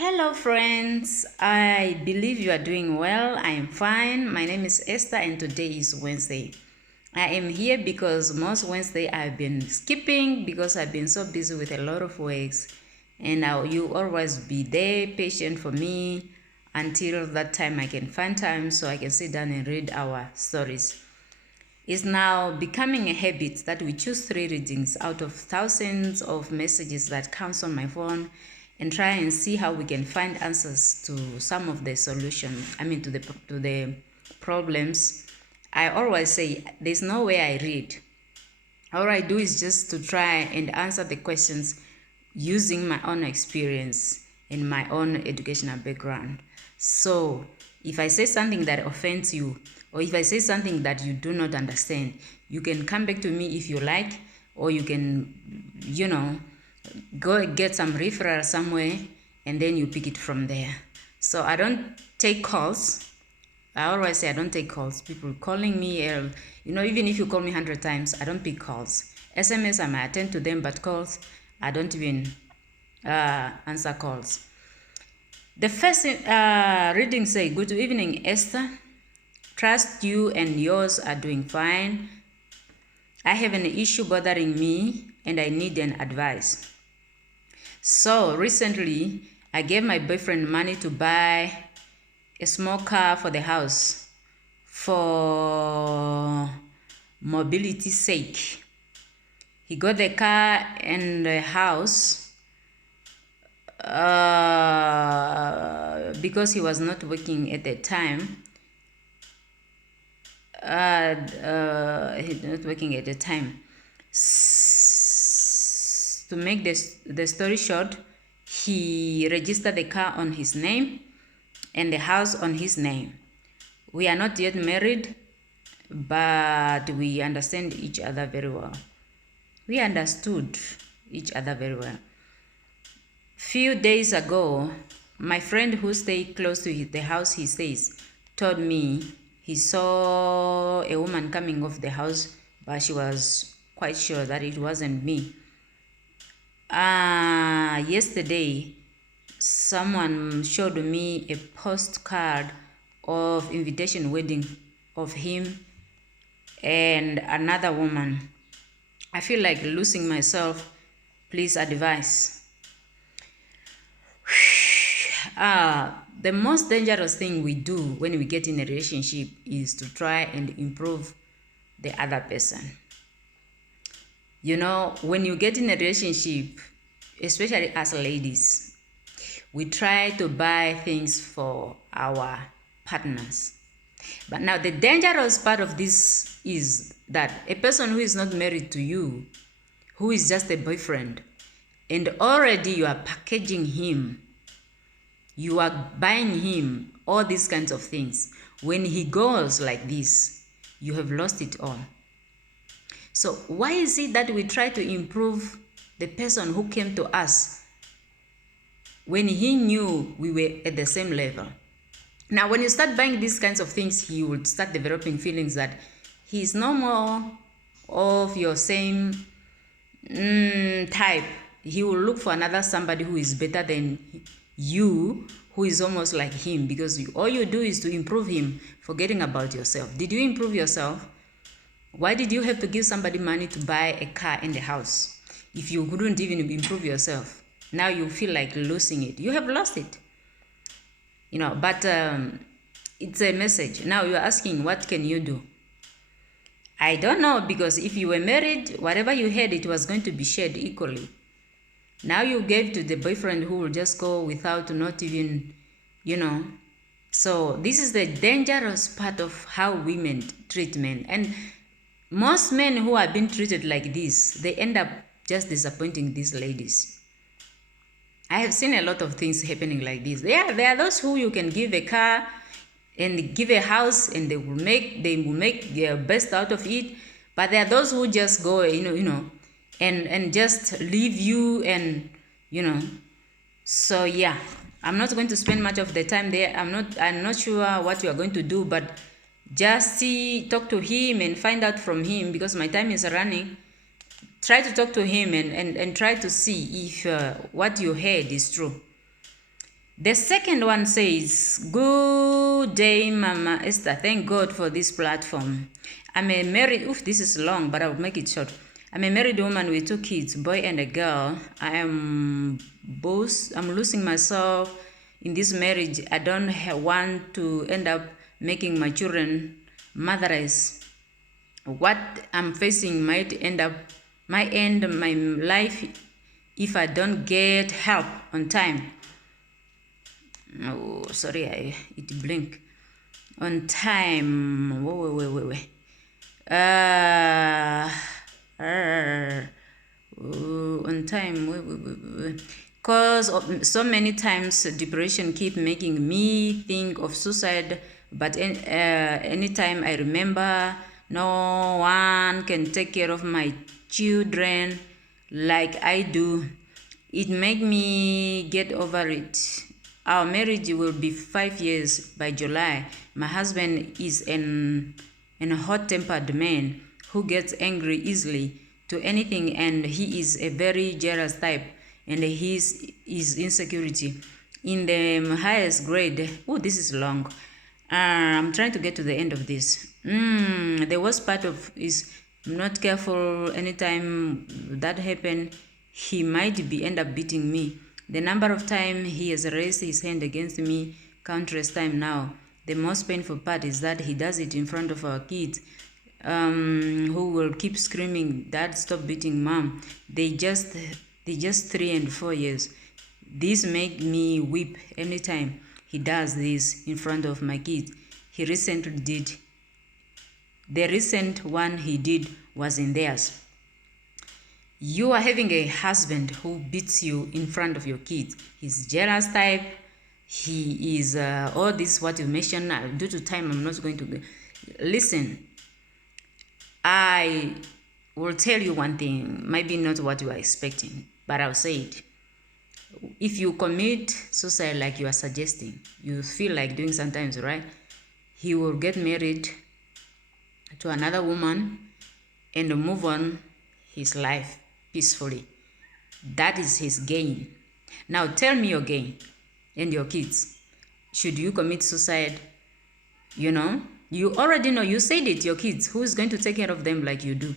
Hello, friends. I believe you are doing well. I am fine. My name is Esther, and today is Wednesday. I am here because most Wednesday I've been skipping because I've been so busy with a lot of works, and you always be there, patient for me until that time I can find time so I can sit down and read our stories. It's now becoming a habit that we choose 3 readings out of thousands of messages that comes on my phone and try and see how we can find answers to some of the to the problems. I always say there's no way I read. All I do is just to try and answer the questions using my own experience and my own educational background. So if I say something that offends you, or if I say something that you do not understand, you can come back to me if you like, or you can, go get some referral somewhere and then you pick it from there. So I don't take calls. I always say I don't take calls. People calling me, even if you call me 100 times, I don't pick calls. SMS, I might attend to them, but calls, I don't even answer calls. The first reading say, "Good evening, Esther. Trust you and yours are doing fine. I have an issue bothering me and I need an advice. So recently, I gave my boyfriend money to buy a small car for the house for mobility sake. He got the car and the house because he was not working at the time. He's not working at the time. To make the story short, he registered the car on his name and the house on his name. We are not yet married, but we understand each other very well. We understood each other very well. Few days ago, my friend who stayed close to the house he stays told me he saw a woman coming off the house, but she was quite sure that it wasn't me. Yesterday, someone showed me a postcard of invitation wedding of him and another woman. I feel like losing myself. Please advise. The most dangerous thing we do when we get in a relationship is to try and improve the other person. When you get in a relationship, especially as ladies, we try to buy things for our partners. But now the dangerous part of this is that a person who is not married to you, who is just a boyfriend, and already you are packaging him, you are buying him all these kinds of things. When he goes like this, you have lost it all. So why is it that we try to improve the person who came to us when he knew we were at the same level? Now, when you start buying these kinds of things, he will start developing feelings that he's no more of your same type. He will look for another somebody who is better than you, who is almost like him, because all you do is to improve him, forgetting about yourself. Did you improve yourself? Why did you have to give somebody money to buy a car and a house if you couldn't even improve yourself? Now you feel like losing it. You have lost it. But it's a message. Now you're asking, what can you do? I don't know, because if you were married, whatever you had, it was going to be shared equally. Now you gave to the boyfriend who will just go without not even, So this is the dangerous part of how women treat men. And most men who are being treated like this, they end up just disappointing these ladies. I have seen a lot of things happening like this. There are those who you can give a car and give a house and they will make their best out of it. But there are those who just go, and just leave you and, So yeah, I'm not going to spend much of the time there. I'm not sure what you are going to do, but just talk to him and find out from him, because my time is running. Try to talk to him and try to see if what you heard is true. The second one says, "Good day, Mama Esther. Thank God for this platform. I'm a married, this is long, but I'll make it short. I'm a married woman with 2 kids, boy and a girl. I'm losing myself in this marriage. I don't want to end up making my children motherless. What I'm facing might end my life if I don't get help on time." Oh, sorry, it blinked. On time. Wait. On time. Wait. Because so many times depression keep making me think of suicide, but anytime I remember no one can take care of my children like I do, it make me get over it. Our marriage will be 5 years by July. My husband is an hot-tempered man who gets angry easily to anything, and he is a very jealous type, and his insecurity in the highest grade. Oh, this is long. I'm trying to get to the end of this. The worst part of is I'm not careful. Anytime that happen, he might end up beating me. The number of times he has raised his hand against me, countless time now. The most painful part is that he does it in front of our kids, who will keep screaming, "Dad, stop beating Mom." They just 3 and 4 years. This make me weep anytime he does this in front of my kids. The recent one he did was in theirs. You are having a husband who beats you in front of your kids. He's jealous type. He is all this what you mentioned. Due to time, I'm not going to listen. I will tell you one thing, maybe not what you are expecting, but I'll say it. If you commit suicide like you are suggesting, you feel like doing sometimes, right? He will get married to another woman and move on his life peacefully. That is his gain. Now tell me your gain and your kids. Should you commit suicide? You already know, you said it, your kids. Who is going to take care of them like you do?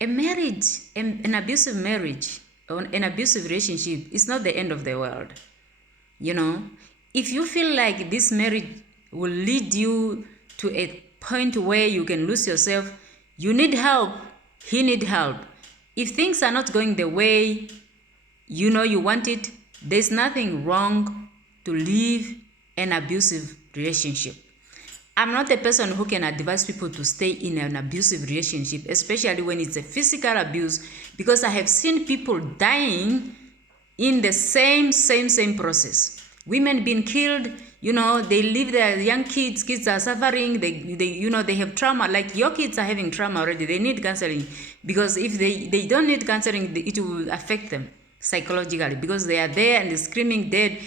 A marriage, an abusive marriage, or an abusive relationship is not the end of the world. If you feel like this marriage will lead you to a point where you can lose yourself, you need help, he need help. If things are not going the way you want it, there's nothing wrong to leave an abusive relationship. I'm not a person who can advise people to stay in an abusive relationship, especially when it's a physical abuse, because I have seen people dying in the same process. Women being killed, they leave their young kids are suffering, they have trauma, like your kids are having trauma already. They need counseling, because if they don't need counseling, it will affect them psychologically, because they are there and they're screaming dead.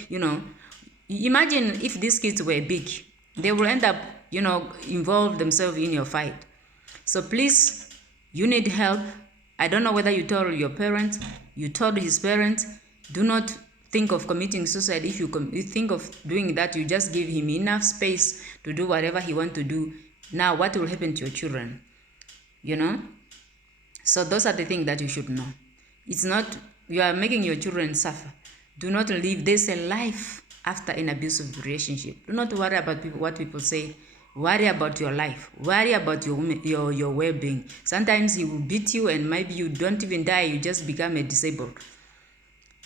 Imagine if these kids were big, they will end up involve themselves in your fight. So please, you need help. I don't know whether you told your parents, you told his parents. Do not think of committing suicide. If you think of doing that, you just give him enough space to do whatever he wants to do. Now, what will happen to your children? So those are the things that you should know. It's not, you are making your children suffer. Do not live. There's a life after an abusive relationship. Do not worry about what people say. Worry about your life. Worry about your well-being. Sometimes he will beat you and maybe you don't even die. You just become a disabled.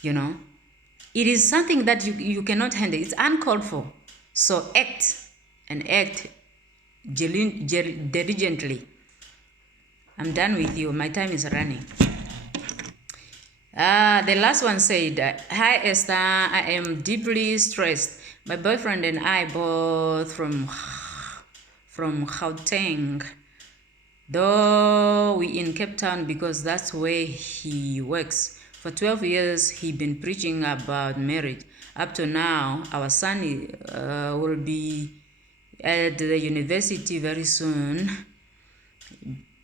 It is something that you cannot handle. It's uncalled for. So act diligently. I'm done with you. My time is running. The last one said, "Hi Esther, I am deeply stressed. My boyfriend and I both from Gauteng, though we in Cape Town because that's where he works. For 12 years, he been preaching about marriage. Up to now, our son will be at the university very soon.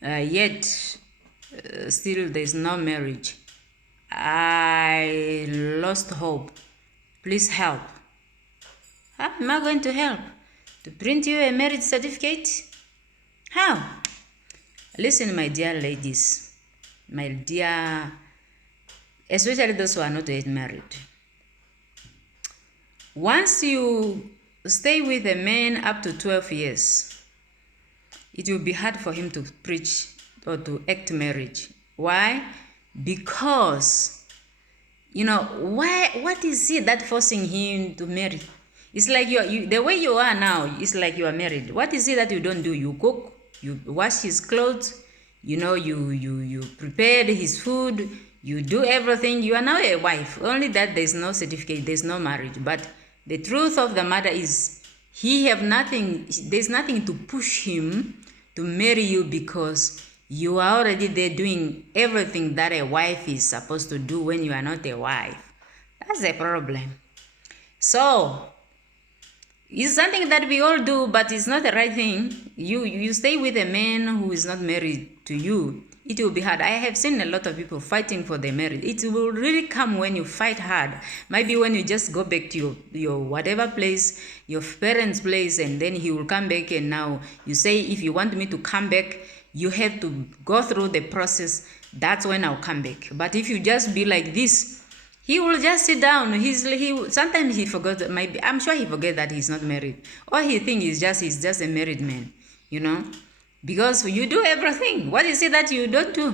Yet, still there's no marriage. I lost hope. Please help. How am I going to help? To print you a marriage certificate? How? Listen, my dear ladies, my dear, especially those who are not yet married. Once you stay with a man up to 12 years, it will be hard for him to preach or to act marriage. Why? Because, what is it that forcing him to marry? It's like the way you are now, it's like you are married. What is it that you don't do? You cook, you wash his clothes, you prepare his food, you do everything. You are now a wife. Only that there's no certificate, there's no marriage. But the truth of the matter is, there's nothing to push him to marry you, because you are already there doing everything that a wife is supposed to do when you are not a wife. That's the problem. So, it's something that we all do, but it's not the right thing. You stay with a man who is not married to you, it will be hard. I have seen a lot of people fighting for their marriage. It will really come when you fight hard. Maybe when you just go back to your whatever place, your parents' place, and then he will come back, and now you say, if you want me to come back, you have to go through the process. That's when I'll come back. But if you just be like this, he will just sit down. Sometimes he forgot. I'm sure he forget that he's not married, or he thinks he's just a married man. Because you do everything. What is it that you don't do?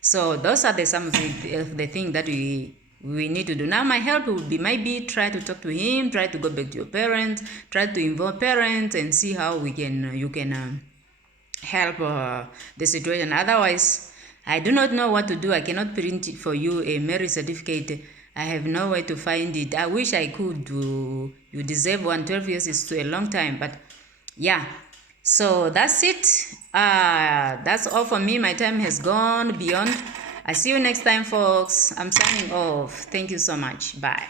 So those are some of the things that we need to do. Now my help would be maybe try to talk to him, try to go back to your parents, try to involve parents, and see how you can help the situation. Otherwise, I do not know what to do. I cannot print for you a marriage certificate. I have no way to find it. I wish I could. You deserve one. 12 years is too a long time, but yeah. So that's it. That's all for me. My time has gone beyond. I see you next time, folks. I'm signing off. Thank you so much. Bye.